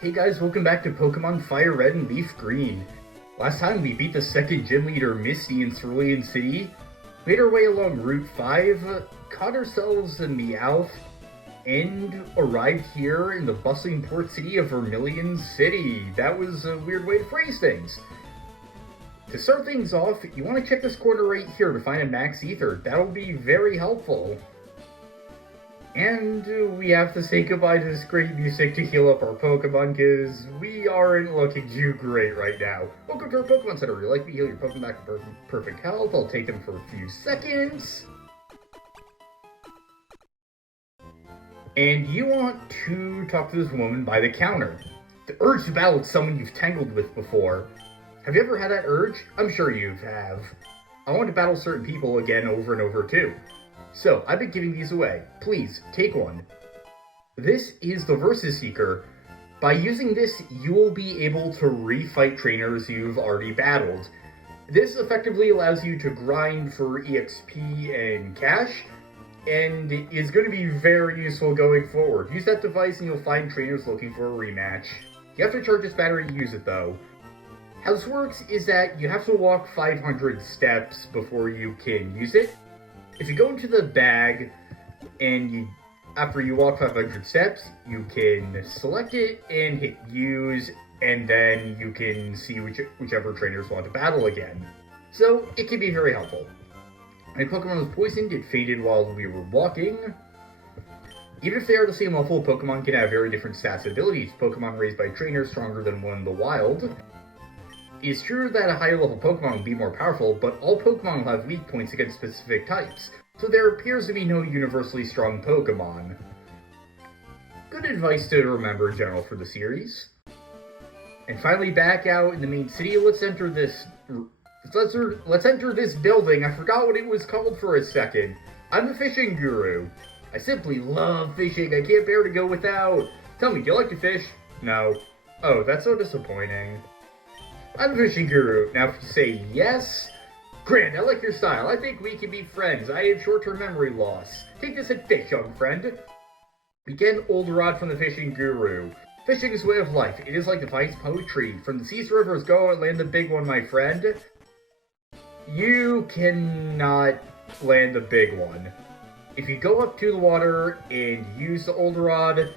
Hey guys, welcome back to Pokémon FireRed and LeafGreen. Last time we beat the second gym leader Misty in Cerulean City, made our way along Route 5, caught ourselves a Meowth, and arrived here in the bustling port city of Vermilion City. That was a weird way to phrase things. To start things off, you want to check this corner right here to find a Max Ether. That'll be very helpful. And we have to say goodbye to this great music to heal up our Pokemon, because we aren't looking too great right now. Welcome to our Pokemon Center. Would you like me to heal your Pokemon back to perfect health? I'll take them for a few seconds. And you want to talk to this woman by the counter. The urge to battle someone you've tangled with before. Have you ever had that urge? I'm sure you have. I want to battle certain people again over and over too. So, I've been giving these away. Please, take one. This is the Versus Seeker. By using this, you will be able to refight trainers you've already battled. This effectively allows you to grind for EXP and cash, and is going to be very useful going forward. Use that device and you'll find trainers looking for a rematch. You have to charge this battery to use it though. How this works is that you have to walk 500 steps before you can use it. If you go into the bag, and after you walk 500 steps, you can select it and hit use, and then you can see whichever trainers want to battle again. So, it can be very helpful. My Pokemon was poisoned, it faded while we were walking. Even if they are the same level, Pokemon can have very different stats and abilities. Pokemon raised by trainers stronger than one in the wild. It's true that a higher level Pokemon will be more powerful, but all Pokemon will have weak points against specific types, so there appears to be no universally strong Pokemon. Good advice to remember in general for the series. And finally back out in the main city, let's enter this building. I forgot what it was called for a second. I'm a fishing guru. I simply love fishing, I can't bear to go without. Tell me, do you like to fish? No. Oh, that's so disappointing. I'm a fishing guru. Now, if you say yes, grand, I like your style. I think we can be friends. I have short-term memory loss. Take this and fish, young friend. Begin Old Rod from the fishing guru. Fishing is a way of life. It is like Defiance poetry. From the seas to rivers, go and land the big one, my friend. You cannot land the big one. If you go up to the water and use the Old Rod,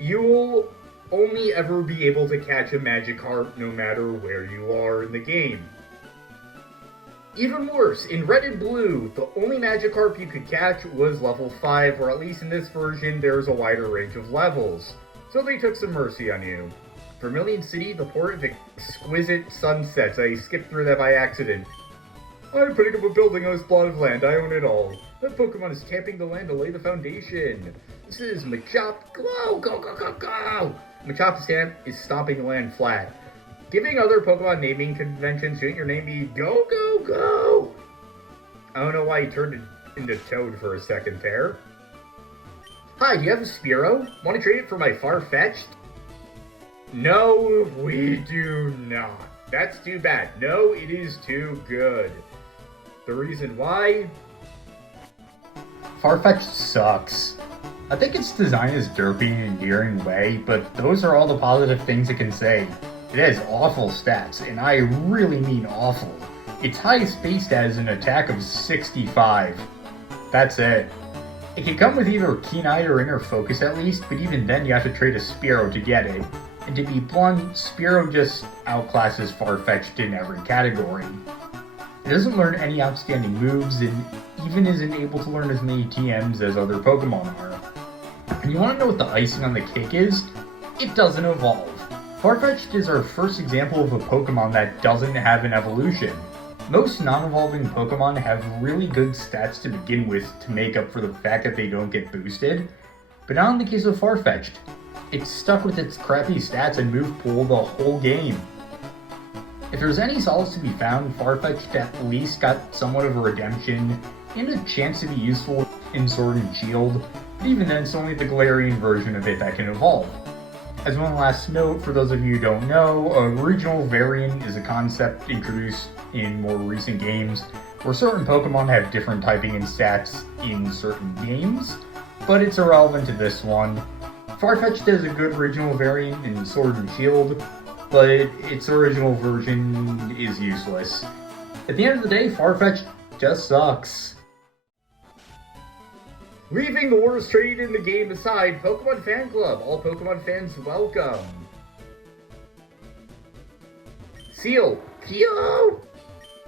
you'll only ever be able to catch a Magikarp no matter where you are in the game. Even worse, in Red and Blue, the only Magikarp you could catch was level 5, or at least in this version, there's a wider range of levels. So they took some mercy on you. Vermilion City, the port of exquisite sunsets. I skipped through that by accident. I'm putting up a building on this plot of land. I own it all. That Pokemon is tapping the land to lay the foundation. This is Machop. Go, go, go, go, go! Machop's stamp is stomping the land flat. Giving other Pokemon naming conventions, shouldn't your name be Go, Go, Go? I don't know why you turned it into Toad for a second there. Hi, do you have a Spearow? Want to trade it for my Farfetch'd? No, we do not. That's too bad. No, it is too good. The reason why? Farfetch'd sucks. I think its design is derpy in an endearing way, but those are all the positive things it can say. It has awful stats, and I really mean awful. Its highest base stat is an attack of 65. That's it. It can come with either Keen Eye or Inner Focus at least, but even then you have to trade a Spearow to get it. And to be blunt, Spearow just outclasses Farfetch'd in every category. It doesn't learn any outstanding moves, and even isn't able to learn as many TMs as other Pokemon are. And you want to know what the icing on the cake is? It doesn't evolve. Farfetch'd is our first example of a Pokemon that doesn't have an evolution. Most non-evolving Pokemon have really good stats to begin with to make up for the fact that they don't get boosted, but not in the case of Farfetch'd. It's stuck with its crappy stats and move pool the whole game. If there's any solace to be found, Farfetch'd at least got somewhat of a redemption and a chance to be useful in Sword and Shield, but even then it's only the Galarian version of it that can evolve. As one last note, for those of you who don't know, a regional variant is a concept introduced in more recent games where certain Pokemon have different typing and stats in certain games, but it's irrelevant to this one. Farfetch'd has a good original variant in Sword and Shield, but its original version is useless. At the end of the day, Farfetch'd just sucks. Leaving the worst trade in the game aside, Pokemon Fan Club. All Pokemon fans welcome. Seal. Seal!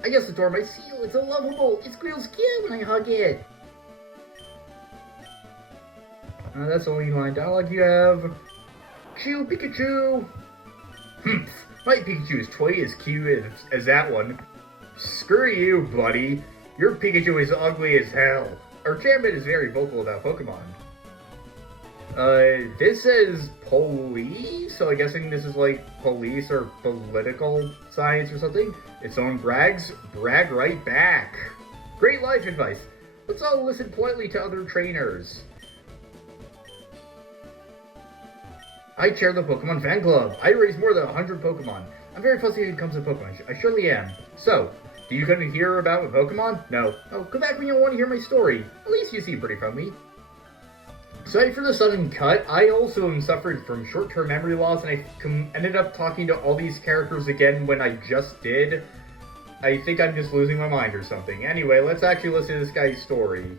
I just adore my seal. It's so lovable. It squeals cute when I hug it. That's the only line dialogue you have. Chew, Pikachu! Humph. My Pikachu is twice as cute as that one. Screw you, buddy. Your Pikachu is ugly as hell. Our chairman is very vocal about Pokemon. This says police, so I'm guessing this is like police or political science or something. Its own brags, brag right back. Great life advice. Let's all listen politely to other trainers. I chair the Pokemon Fan Club. I raise more than 100 Pokemon. I'm very fussy when it comes to Pokemon. I surely am. So, do you come to hear about my Pokemon? No. Oh, come back when you want to hear my story. At least you seem pretty friendly. Sorry for the sudden cut. I also am suffering from short-term memory loss, and I ended up talking to all these characters again when I just did. I think I'm just losing my mind or something. Anyway, let's actually listen to this guy's story.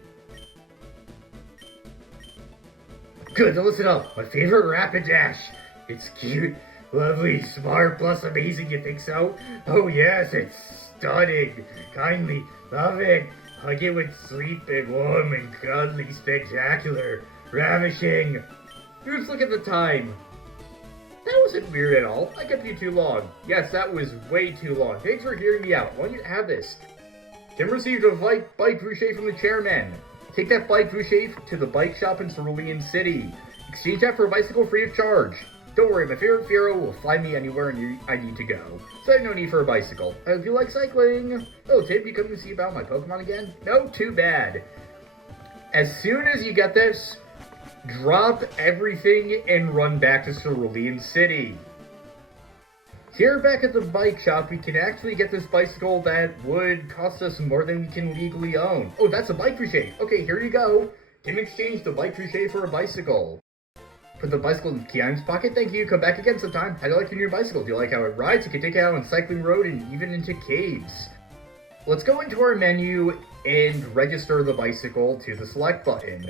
Good, now listen up. My favorite Rapidash. It's cute, lovely, smart, plus amazing, you think so? Oh yes, it's stunning, kindly, loving. Hug it with sweet and warm and cuddly, spectacular, ravishing. Oops, look at the time. That wasn't weird at all. I kept you too long. Yes, that was way too long. Thanks for hearing me out. Why don't you have this? Tim received a bike boucher from the chairman. Take that bike boucher to the bike shop in Cerulean City. Exchange that for a bicycle free of charge. Don't worry, my favorite Firo will fly me anywhere I need to go. So I have no need for a bicycle. I hope you like cycling. Oh, Tim, you come to see about my Pokemon again? No, too bad. As soon as you get this, drop everything and run back to Cerulean City. Here back at the bike shop, we can actually get this bicycle that would cost us more than we can legally own. Oh, that's a bike boucher. Okay, here you go. Tim exchanged the bike boucher for a bicycle. Put the bicycle in Kian's pocket. Thank you. Come back again sometime. How do you like your new bicycle? Do you like how it rides? You can take it out on cycling road and even into caves. Let's go into our menu and register the bicycle to the select button.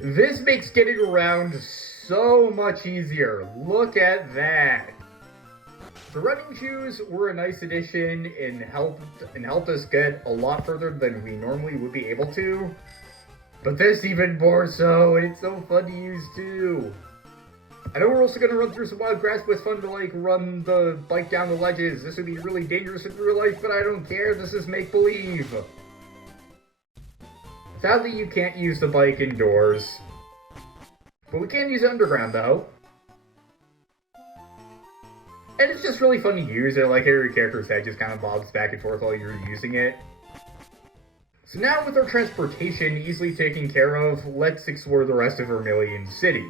This makes getting around so much easier. Look at that. The running shoes were a nice addition and helped us get a lot further than we normally would be able to. But this even more so, and it's so fun to use too. I know we're also going to run through some wild grass, but it's fun to like run the bike down the ledges. This would be really dangerous in real life, but I don't care. This is make-believe. Sadly, you can't use the bike indoors. But we can use it underground though. And it's just really fun to use. I like how your character's head just kind of bobs back and forth while you're using it. So now with our transportation easily taken care of, let's explore the rest of Vermilion City.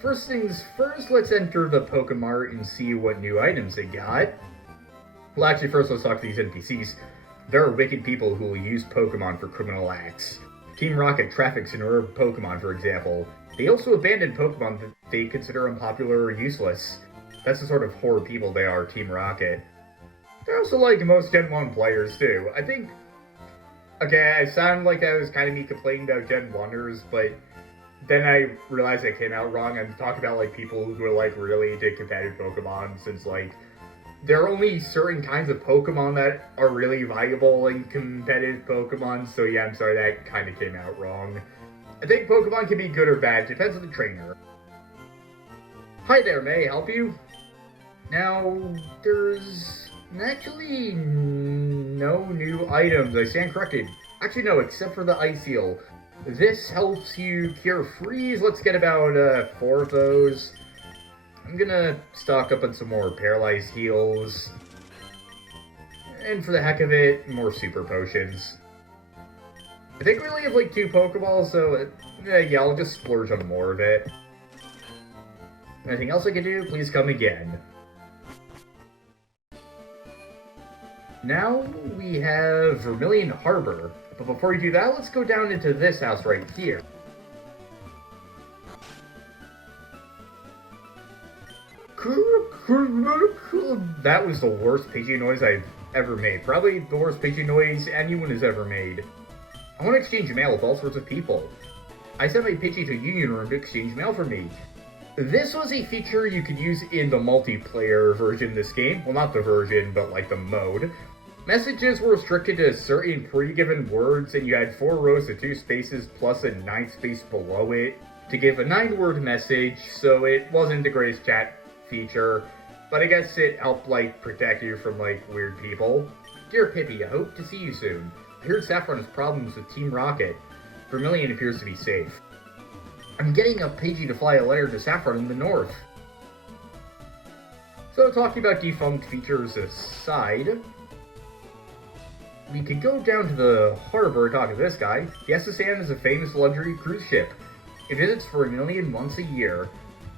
First things first, let's enter the Pokemart and see what new items they got. Well, actually, first let's talk to these NPCs. There are wicked people who will use Pokemon for criminal acts. Team Rocket traffics in rare Pokemon, for example. They also abandon Pokemon that they consider unpopular or useless. That's the sort of horror people they are, Team Rocket. They're also like most Gen 1 players, too. I think... Okay, I sound like that was kind of me complaining about Gen 1ers, but then I realized I came out wrong. I'm talking about, like, people who are, like, really into competitive Pokemon, since, like, there are only certain kinds of Pokemon that are really valuable in competitive Pokemon, so yeah, I'm sorry that kind of came out wrong. I think Pokemon can be good or bad, depends on the trainer. Hi there, may I help you? Now, there's actually no new items, I stand corrected. Actually no, except for the Ice Heal. This helps you cure freeze, let's get about 4 of those. I'm gonna stock up on some more Paralyzed Heals. And for the heck of it, more Super Potions. I think we only have like 2 Pokeballs, so yeah, I'll just splurge on more of it. Anything else I can do? Please come again. Now we have Vermilion Harbor, but before we do that, let's go down into this house right here. That was the worst Pidgey noise I've ever made. Probably the worst Pidgey noise anyone has ever made. I want to exchange mail with all sorts of people. I sent my Pidgey to a union room to exchange mail for me. This was a feature you could use in the multiplayer version of this game. Well, not the version, but like the mode. Messages were restricted to certain pre-given words, and you had 4 rows of 2 spaces plus a 9th space below it to give a 9-word message, so it wasn't the greatest chat feature, but I guess it helped, like, protect you from, like, weird people. Dear Pippi, I hope to see you soon. I heard Saffron has problems with Team Rocket. Vermilion appears to be safe. I'm getting a Pidgey to fly a letter to Saffron in the north. So, talking about defunct features aside, we could go down to the harbor and talk to this guy. The SSN is a famous luxury cruise ship. It visits Vermilion once a year.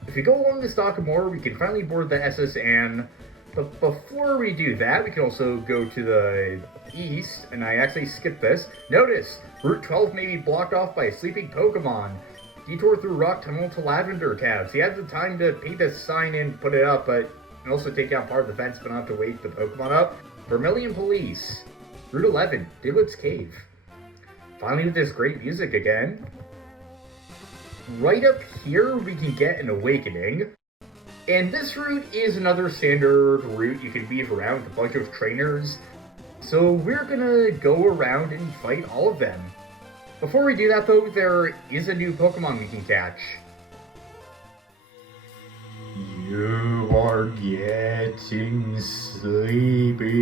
If we go along the Stalk more, we can finally board the SSN. But before we do that, we can also go to the east, and I actually skipped this. Notice, Route 12 may be blocked off by a sleeping Pokemon. Detour through Rock Tunnel to Lavender Caves. He had the time to paint the sign and put it up, but and also take down part of the fence, but not to wake the Pokemon up. Vermilion Police. Route 11, Diglett's Cave. Finally with this great music again. Right up here, we can get an Awakening. And this route is another standard route you can weave around with a bunch of trainers. So we're gonna go around and fight all of them. Before we do that though, there is a new Pokemon we can catch. You are getting sleepy.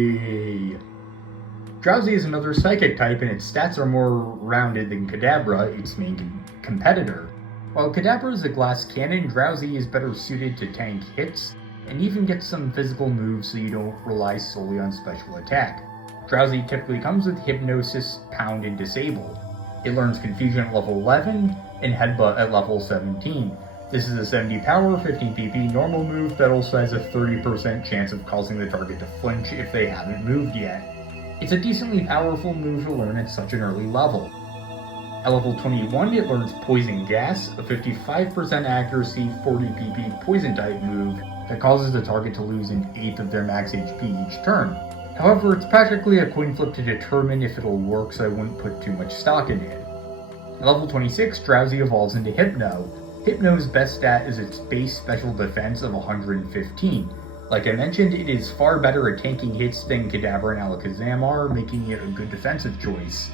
Drowzee is another psychic type, and its stats are more rounded than Kadabra, its main competitor. While Kadabra is a glass cannon, Drowzee is better suited to tank hits, and even gets some physical moves so you don't rely solely on special attack. Drowzee typically comes with Hypnosis, Pound, and Disable. It learns Confusion at level 11, and Headbutt at level 17. This is a 70 power, 15 PP normal move that also has a 30% chance of causing the target to flinch if they haven't moved yet. It's a decently powerful move to learn at such an early level. At level 21, it learns Poison Gas, a 55% accuracy, 40 PP poison type move that causes the target to lose an eighth of their max HP each turn. However, it's practically a coin flip to determine if it'll work, so I wouldn't put too much stock in it. At level 26, Drowzee evolves into Hypno. Hypno's best stat is its base special defense of 115. Like I mentioned, it is far better at tanking hits than Kadabra and Alakazam are, making it a good defensive choice.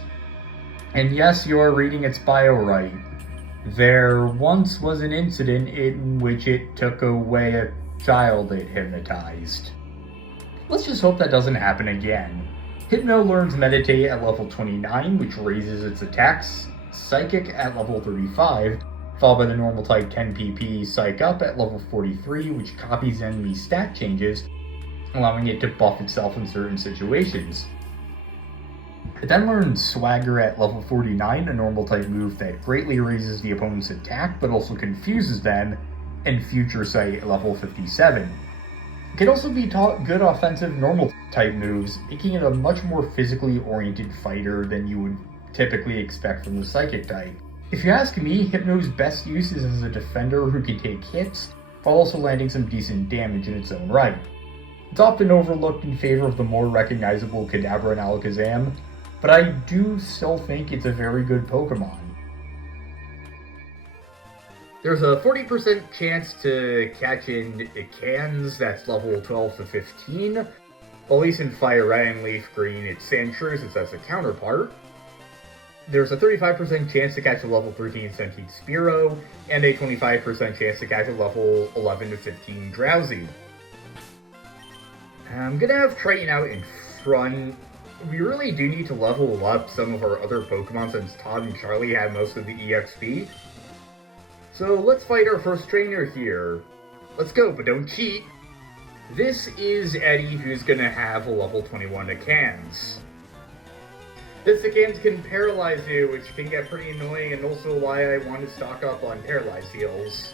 And yes, you are reading its bio right. There once was an incident in which it took away a child it hypnotized. Let's just hope that doesn't happen again. Hypno learns Meditate at level 29, which raises its attacks, Psychic at level 35, followed by the normal type 10 PP Psych Up at level 43, which copies enemy stat changes, allowing it to buff itself in certain situations. It then learns Swagger at level 49, a normal type move that greatly raises the opponent's attack but also confuses them, and Future Sight at level 57. It can also be taught good offensive normal type moves, making it a much more physically oriented fighter than you would typically expect from the Psychic type. If you ask me, Hypno's best use is as a defender who can take hits, while also landing some decent damage in its own right. It's often overlooked in favor of the more recognizable Kadabra and Alakazam, but I do still think it's a very good Pokemon. There's a 40% chance to catch in Cans, that's level 12 to 15. Well, at least in FireRed and LeafGreen, it's Sandshrew since that's a counterpart. There's a 35% chance to catch a level 13 Sentient Spearow, and a 25% chance to catch a level 11 to 15 Drowzee. I'm gonna have Triton out in front. We really do need to level up some of our other Pokemon since Todd and Charlie have most of the EXP. So let's fight our first trainer here. Let's go, but don't cheat. This is Eddie, who's gonna have a level 21 Ekans. This Ekans can paralyze you, which can get pretty annoying, and also why I want to stock up on paralyze heals.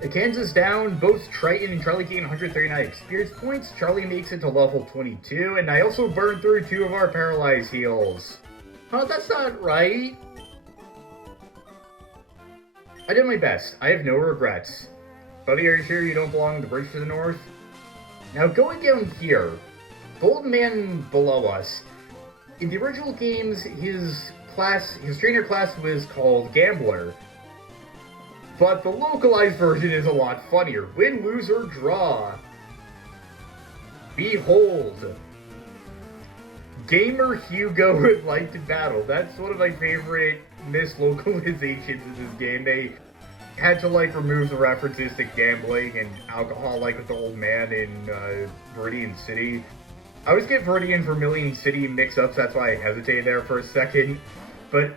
Ekans is down, both Triton and Charlie gain 139 experience points. Charlie makes it to level 22, and I also burned through 2 of our paralyze heals. Huh, that's not right. I did my best. I have no regrets. Buddy, are you sure you don't belong to the bridge to the north? Now going down here, the old man below us. In the original games, his trainer class was called Gambler. But the localized version is a lot funnier. Win, lose, or draw. Behold. Gamer Hugo would like to battle. That's one of my favorite mislocalizations in this game. They had to remove the references to gambling and alcohol with the old man in Viridian City. I always get Viridian and Vermilion City mixed up, so that's why I hesitated there for a second. But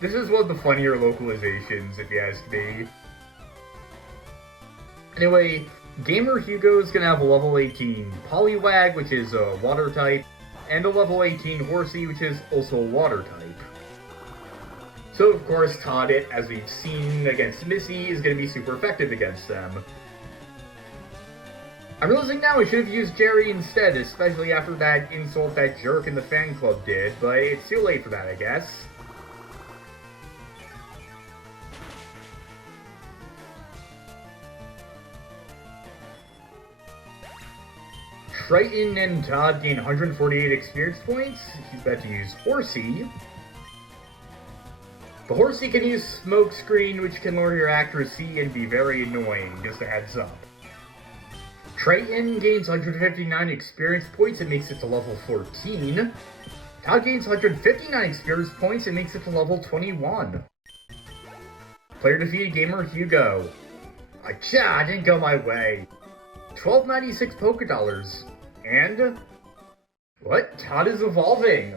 this is one of the funnier localizations, if you ask me. Anyway, Gamer Hugo is going to have a level 18 Poliwag, which is a water type, and a level 18 Horsey, which is also a water type. So, of course, Todd, as we've seen against Missy, is going to be super effective against them. I'm realizing now I should have used Jerry instead, especially after that insult that jerk in the fan club did, but it's too late for that, I guess. Triton and Todd gain 148 experience points. He's about to use Horsey. The Horsey can use Smoke Screen, which can lower your accuracy and be very annoying, just a heads up. Triton gains 159 experience points and makes it to level 14. Todd gains 159 experience points and makes it to level 21. Player defeated Gamer Hugo. I didn't go my way. 1296 Pokédollars. And... what? Todd is evolving!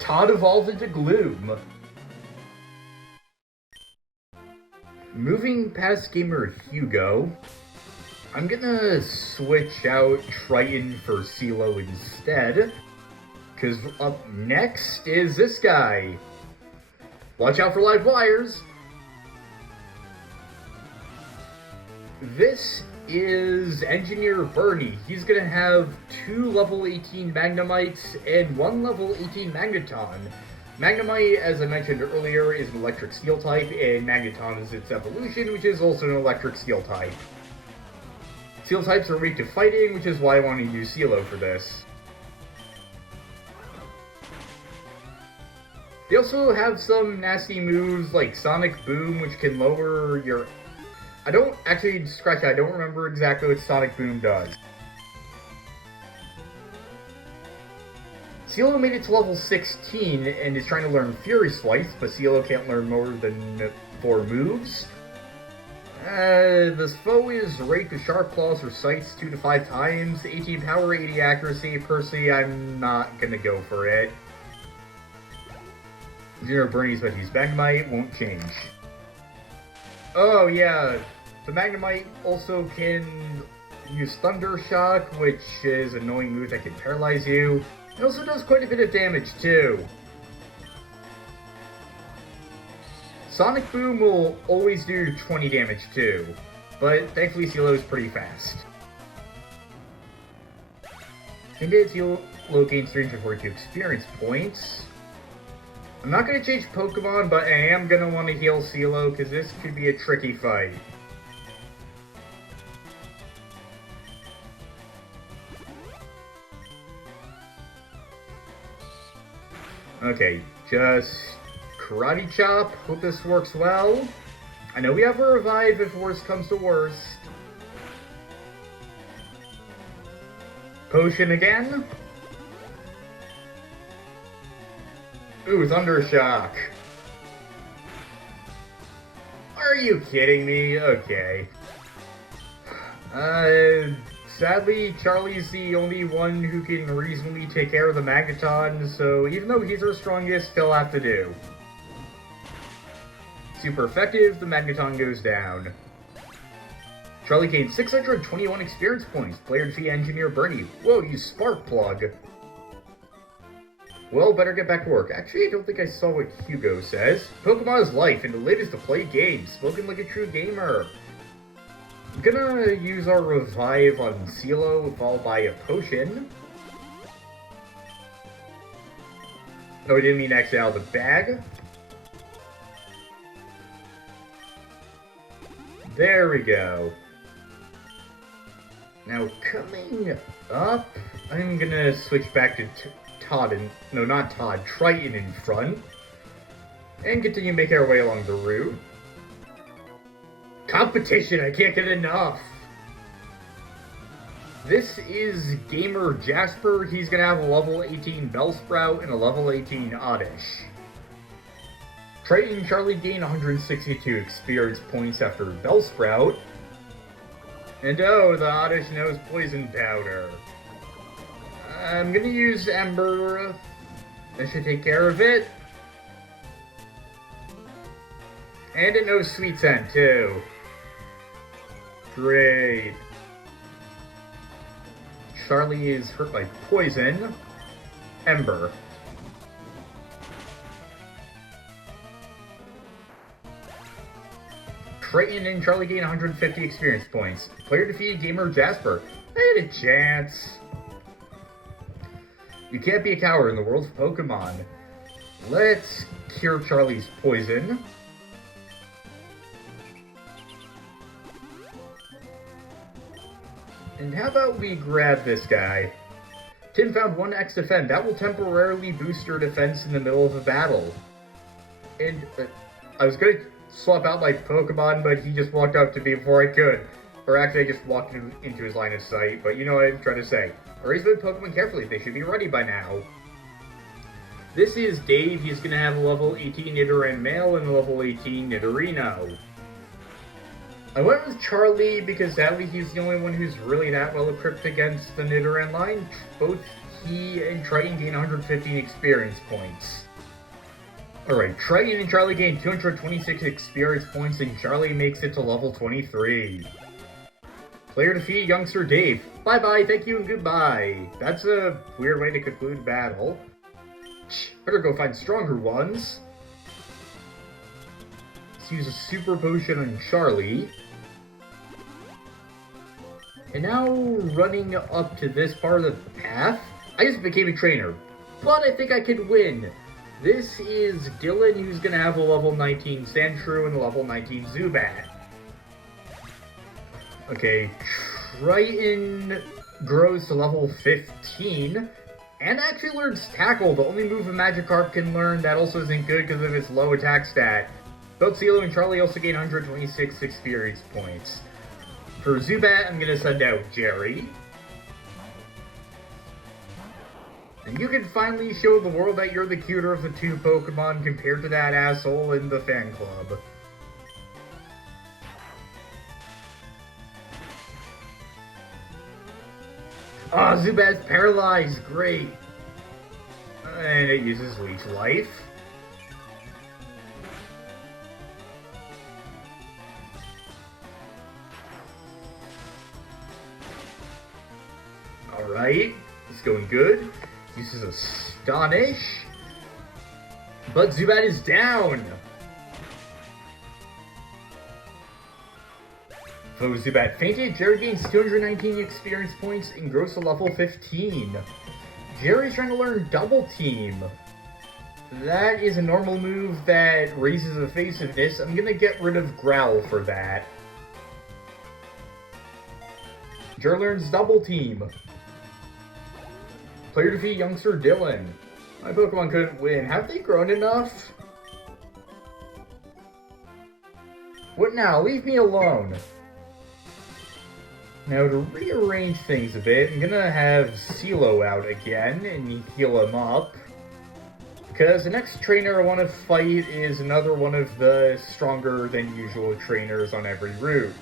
Todd evolved into Gloom. Moving past Gamer Hugo, I'm gonna switch out Triton for CeeLo instead, because up next is this guy. Watch out for live wires! This is Engineer Bernie. He's gonna have 2 level 18 Magnemites and 1 level 18 Magneton. Magnemite, as I mentioned earlier, is an electric steel type, and Magneton is its evolution, which is also an electric steel type. Steel types are weak to fighting, which is why I want to use CeeLo for this. They also have some nasty moves like Sonic Boom, which can lower your... I don't remember exactly what Sonic Boom does. CeeLo made it to level 16 and is trying to learn Fury Slice, but CeeLo can't learn more than 4 moves. This foe is raked with Sharp Claws or Sights 2 to 5 times, 18 power, 80 accuracy. Personally, I'm not gonna go for it. Zero Bernie's, but he's Magnemite, won't change. Oh yeah, the Magnemite also can use Thunder Shock, which is an annoying move that can paralyze you. It also does quite a bit of damage too. Sonic Boom will always do 20 damage too, but thankfully CeeLo is pretty fast. Indeed, CeeLo gains 342 experience points. I'm not going to change Pokemon, but I am going to want to heal CeeLo because this could be a tricky fight. Okay, just Karate Chop. Hope this works well. I know we have a revive if worst comes to worst. Potion again. Ooh, Thunder Shock. Are you kidding me? Okay. Sadly, Charlie's the only one who can reasonably take care of the Magneton, so even though he's our strongest, he'll have to do. Super effective, the Magneton goes down. Charlie gained 621 experience points. Player defeat Engineer Bernie. Whoa, you Spark Plug. Well, better get back to work. Actually, I don't think I saw what Hugo says. Pokemon is life, and the latest to play games. Spoken like a true gamer. I'm gonna use our revive on CeeLo, followed by a potion. No, I didn't mean exit out of the bag. There we go. Now, coming up, I'm gonna switch back to Triton in front. And continue making our way along the route. Competition, I can't get enough! This is Gamer Jasper. He's gonna have a level 18 Bellsprout and a level 18 Oddish. Triton and Charlie gain 162 experience points after Bellsprout. And oh, the Oddish knows poison powder. I'm gonna use Ember. That should take care of it. And it knows Sweet Scent too. Great. Charlie is hurt by poison. Ember. Triton and Charlie gain 150 experience points. Player defeated Gamer Jasper. I had a chance. You can't be a coward in the world of Pokemon. Let's cure Charlie's poison. And how about we grab this guy? Tim found 1x defend. That will temporarily boost your defense in the middle of a battle. And I was going to swap out my Pokemon, but he just walked up to me before I could. Or actually, I just walked into his line of sight, but you know what I'm trying to say. Raise the Pokemon carefully. They should be ready by now. This is Dave. He's going to have a level 18 Nidoran male and a level 18 Nidorino. I went with Charlie because sadly he's the only one who's really that well equipped against the Nidoran line. Both he and Triton gain 115 experience points. Alright, Triton and Charlie gain 226 experience points and Charlie makes it to level 23. Player defeated Youngster Dave. Bye-bye, thank you, and goodbye. That's a weird way to conclude battle. Better go find stronger ones. Let's use a super potion on Charlie. And now, running up to this part of the path, I just became a trainer. But I think I could win. This is Dylan, who's going to have a level 19 Sandshrew and a level 19 Zubat. Okay, Triton grows to level 15, and actually learns Tackle, the only move a Magikarp can learn that also isn't good because of its low attack stat. Both CeeLo and Charlie also gain 126 experience points. For Zubat, I'm going to send out Jerry. And you can finally show the world that you're the cuter of the two Pokemon compared to that asshole in the fan club. Ah, oh, Zubat's paralyzed. Great. And it uses Leech Life. Alright, it's going good. Uses Astonish. But Zubat is down! Though Zubat fainted, Jerry gains 219 experience points and grows to level 15. Jerry's trying to learn Double Team. That is a normal move that raises evasiveness. I'm gonna get rid of Growl for that. Jerry learns Double Team. Player defeat Youngster Dylan. My Pokemon couldn't win. Have they grown enough? What now? Leave me alone. Now, to rearrange things a bit, I'm gonna have CeeLo out again and heal him up. Because the next trainer I want to fight is another one of the stronger than usual trainers on every route.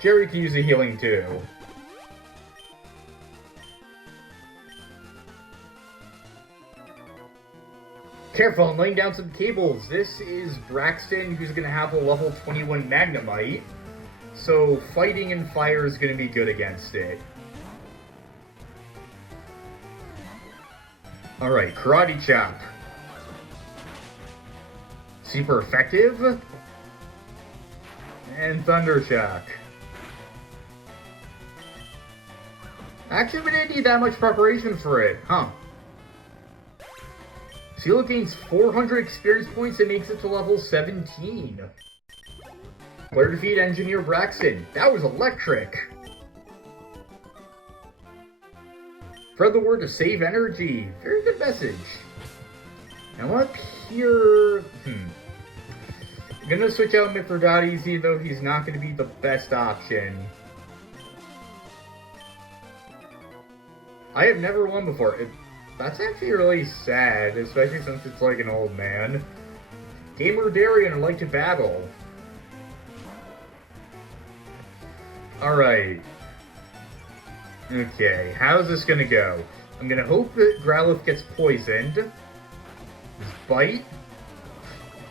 Jerry can use a healing too. Careful, I'm laying down some cables. This is Braxton, who's gonna have a level 21 Magnemite. So fighting and fire is going to be good against it. Alright, Karate Chop. Super effective. And Thunder Shock. Actually, we didn't need that much preparation for it, huh? Seal gains 400 experience points and makes it to level 17. Player defeat Engineer Braxton. That was electric. Spread the word to save energy. Very good message. Now up here... I'm gonna switch out Mithridates, even though he's not gonna be the best option. I have never won before. That's actually really sad, especially since it's like an old man. Gamer Darian would like to battle. Alright. Okay, how's this gonna go? I'm gonna hope that Growlithe gets poisoned. His bite.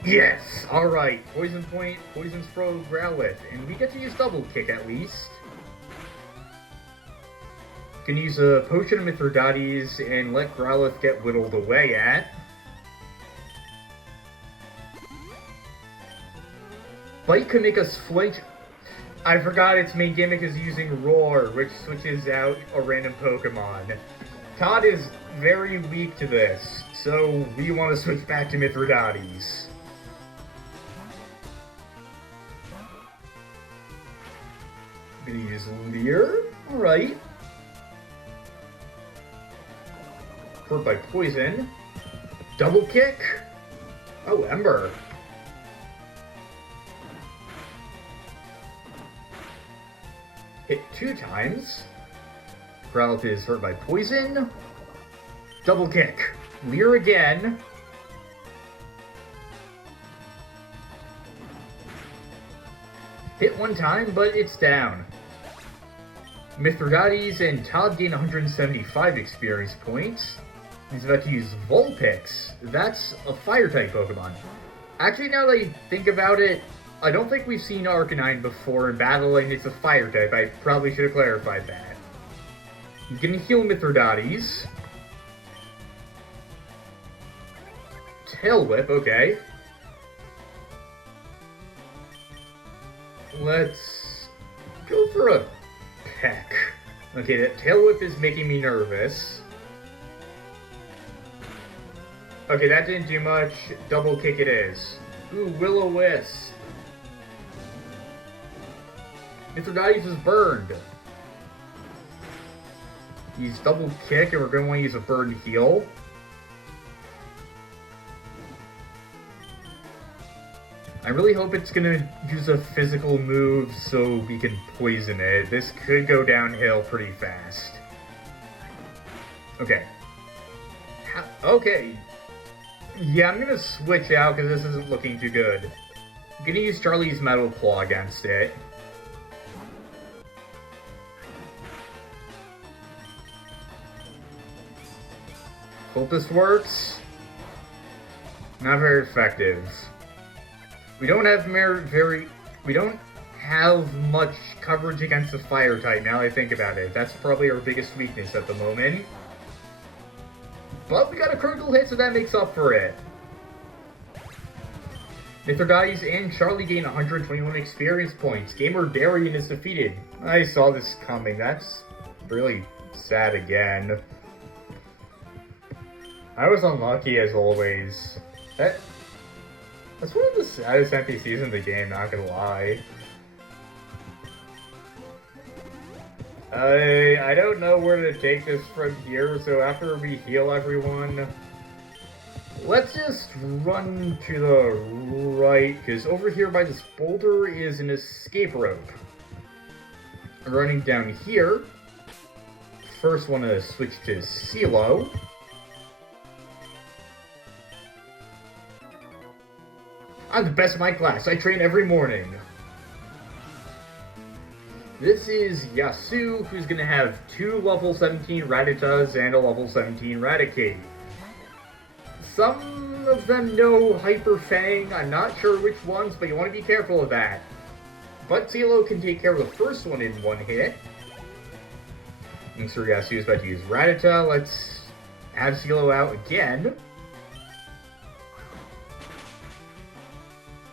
Yes! Alright, poison point, poison throw, Growlithe. And we get to use double kick at least. Can use a potion of Mithridates and let Growlithe get whittled away at. Bite can make us flinch. I forgot its main gimmick is using Roar, which switches out a random Pokemon. Todd is very weak to this, so we want to switch back to Mithridates. I'm gonna use Leer. Alright. Hurt by poison. Double kick. Oh, Ember. Hit 2 times. Growlithe is hurt by poison. Double kick. Leer again. Hit 1 time, but it's down. Mithridates and Todd gain 175 experience points. He's about to use Vulpix. That's a Fire-type Pokemon. Actually, now that I think about it, I don't think we've seen Arcanine before in battle, and it's a Fire-type. I probably should have clarified that. He's gonna heal Mithridates. Tail Whip, okay. Let's go for a Peck. Okay, that Tail Whip is making me nervous. Okay, that didn't do much. Double kick it is. Ooh, Will-O-Wisp. Mithridates is burned. He's double kick, and we're going to want to use a burn heal. I really hope it's going to use a physical move so we can poison it. This could go downhill pretty fast. Okay. Okay. Yeah, I'm going to switch out because this isn't looking too good. I'm going to use Charlie's Metal Claw against it. Hope this works. Not very effective. We don't have much coverage against the fire type now I think about it. That's probably our biggest weakness at the moment. But we got a critical hit, so that makes up for it. Mithridates and Charlie gain 121 experience points. Gamer Darian is defeated. I saw this coming. That's really sad again. I was unlucky as always. That's one of the saddest NPCs in the game, not gonna lie. I don't know where to take this from here, so after we heal everyone, let's just run to the right, because over here by this boulder is an escape rope. Running down here, first want to switch to CeeLo. I'm the best in my class. I train every morning. This is Yasu, who's going to have 2 level 17 Rattatas and a level 17 Raticate. Some of them know Hyper Fang. I'm not sure which ones, but you want to be careful of that. But CeeLo can take care of the first one in 1 hit. And so Yasu is about to use Rattata. Let's Have Silo out again.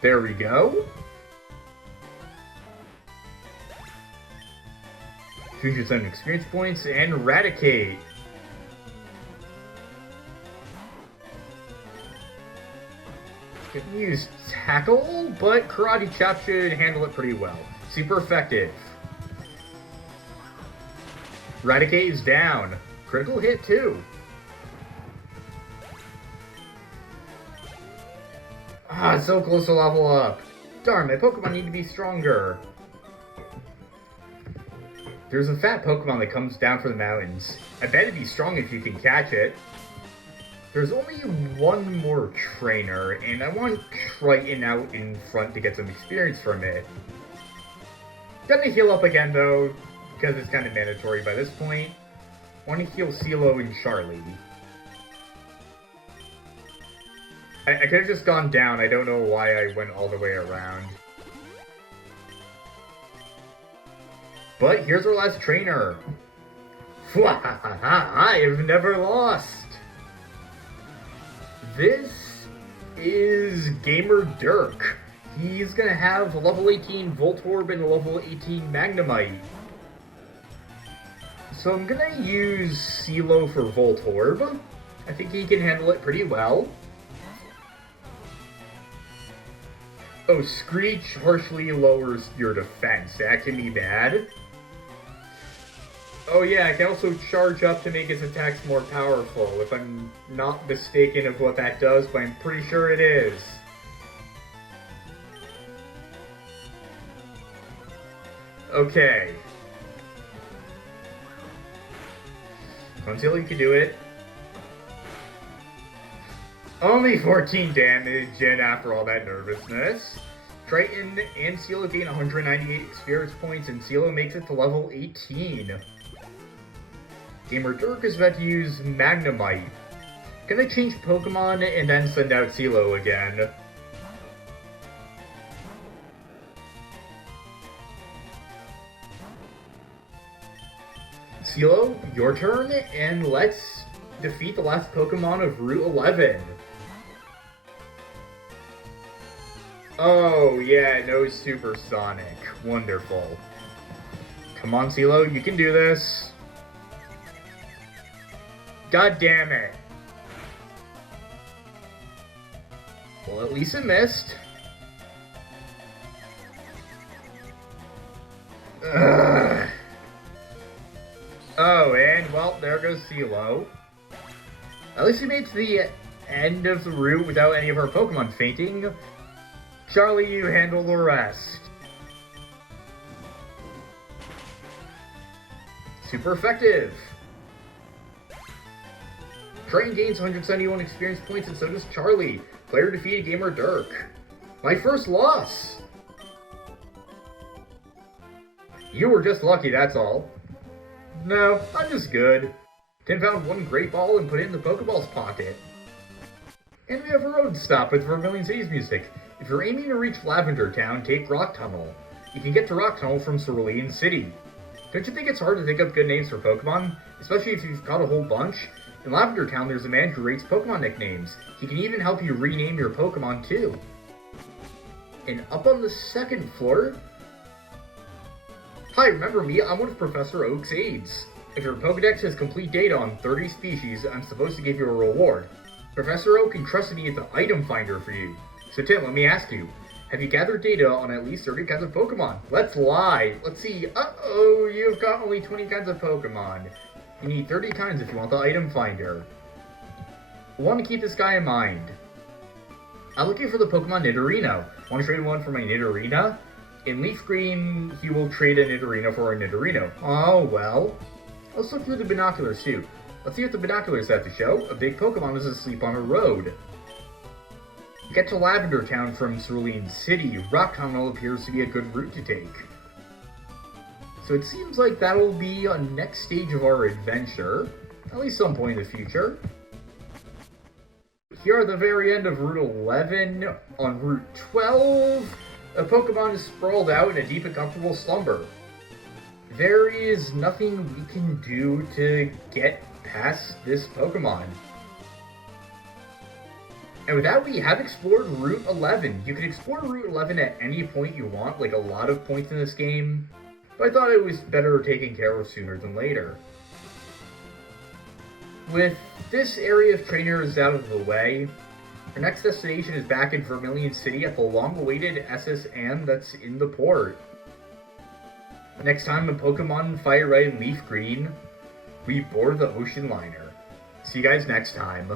There we go. 207 experience points and Eradicate. Can use Tackle, but Karate Chop should handle it pretty well. Super effective. Eradicate is down. Critical hit too. Ah, so close to level up. Darn, my Pokemon need to be stronger. There's a fat Pokemon that comes down from the mountains. I bet it'd be strong if you can catch it. There's only one more trainer, and I want Triton out in front to get some experience from it. Gonna heal up again though, because it's kind of mandatory by this point. Want to heal Silo and Charlie. I could have just gone down, I don't know why I went all the way around. But here's our last trainer. I have never lost. This is Gamer Dirk. He's gonna have a level 18 Voltorb and a level 18 Magnemite. So I'm gonna use Silo for Voltorb. I think he can handle it pretty well. Oh, Screech harshly lowers your defense. That can be bad. Oh yeah, I can also charge up to make his attacks more powerful, if I'm not mistaken of what that does, but I'm pretty sure it is. Okay. Until you can do it. Only 14 damage, and after all that nervousness, Triton and Silo gain 198 experience points, and Silo makes it to level 18. Gamer Dirk is about to use Magnemite. Gonna change Pokemon and then send out Silo again. Silo, your turn, and let's defeat the last Pokemon of Route 11. Oh, yeah, no Supersonic. Wonderful. Come on, Silo, you can do this. God damn it. Well, at least it missed. Ugh. Oh, and, well, there goes Silo. At least we made it to the end of the route without any of our Pokemon fainting. Charlie, you handle the rest. Super effective. Triton gains 171 experience points, and so does Charlie. Player defeated Gamer Dirk. My first loss! You were just lucky, that's all. No, I'm just good. Tim found one Great Ball and put it in the Pokeball's pocket. And we have a road stop with Vermilion City's music. If you're aiming to reach Lavender Town, take Rock Tunnel. You can get to Rock Tunnel from Cerulean City. Don't you think it's hard to think up good names for Pokemon? Especially if you've got a whole bunch? In Lavender Town, there's a man who rates Pokemon nicknames. He can even help you rename your Pokemon, too. And up on the second floor... Hi, remember me? I'm one of Professor Oak's aides. If your Pokedex has complete data on 30 species, I'm supposed to give you a reward. Professor Oak entrusted me as the item finder for you. So Tim, let me ask you, have you gathered data on at least 30 kinds of Pokemon? Let's lie. Let's see. Uh-oh, you've got only 20 kinds of Pokemon. You need 30 kinds if you want the item finder. I want to keep this guy in mind. I'm looking for the Pokemon Nidorino. Want to trade one for my Nidorina? In LeafGreen, he will trade a Nidorino for a Nidorino. Oh, well. Let's look through the binoculars, too. Let's see what the binoculars have to show. A big Pokemon is asleep on a road. Get to Lavender Town from Cerulean City. Rock Tunnel appears to be a good route to take. So it seems like that'll be a next stage of our adventure. At least some point in the future. Here at the very end of Route 11, on Route 12, a Pokemon is sprawled out in a deep and comfortable slumber. There is nothing we can do to get past this Pokemon. And with that, we have explored Route 11. You can explore Route 11 at any point you want, like a lot of points in this game, but I thought it was better taken care of sooner than later. With this area of trainers out of the way, our next destination is back in Vermilion City at the long-awaited SS Anne that's in the port. Next time on Pokémon FireRed LeafGreen, we board the ocean liner. See you guys next time.